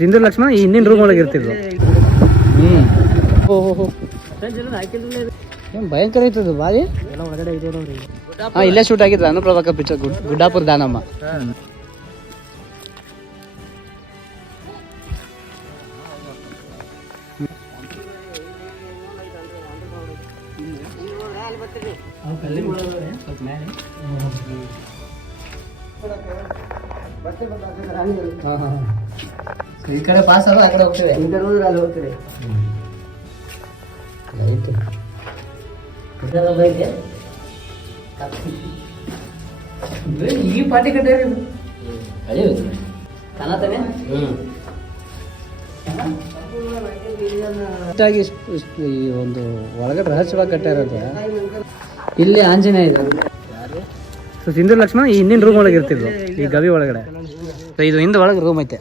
ಸಿಂಧು ಲಕ್ಷ್ಮಣ ಈ ಹಿಂದಿನ ರೂಮ್ ಒಳಗೆ ಇರ್ತಿದ್ರು. ಓಹೋ ಏನು ಭಯಂಕರ ಇರ್ತದೆ ಬಾಯಿ ಎಲ್ಲ ಒಳಗಡೆ ಇದೆ ನೋಡ್ರಿ. ಹಾಂ ಇಲ್ಲೇ ಶೂಟ್ ಆಗಿದ್ದು ಅನುಪ್ರಭಾಕರ್ ಪಿಕ್ಚರ್ ಗುಡ್ಡಾಪುರ ದಾನಮ್ಮ. ಈ ಕಡೆ ಪಾಸ್ ಆದ್ರೆ ಆ ಕಡೆ ಹೋಗ್ತೇವೆ, ಈ ಕಡೆ ಹೋದ್ರೆ ಅಲ್ಲಿ ಹೋಗ್ತೇವೆ. ಈ ಪಾರ್ಟಿ ಕಟ್ಟೆ ಈ ಒಂದು ಒಳಗಡೆ ರಹಸ್ಯವಾಗಿ ಕಟ್ಟಾರದ ಇಲ್ಲಿ ಆಂಜನೇಯ ಇದೆ. ಸೊ ಸಿಂಧು ಲಕ್ಷ್ಮಣ ಈ ಹಿಂದಿನ ರೂಮ್ ಒಳಗೆ ಇರ್ತಿದ್ರು ಈ ಗವಿ ಒಳಗಡೆ. ಇದು ಹಿಂದೆ ಒಳಗೆ ರೂಮ್ ಐತೆ.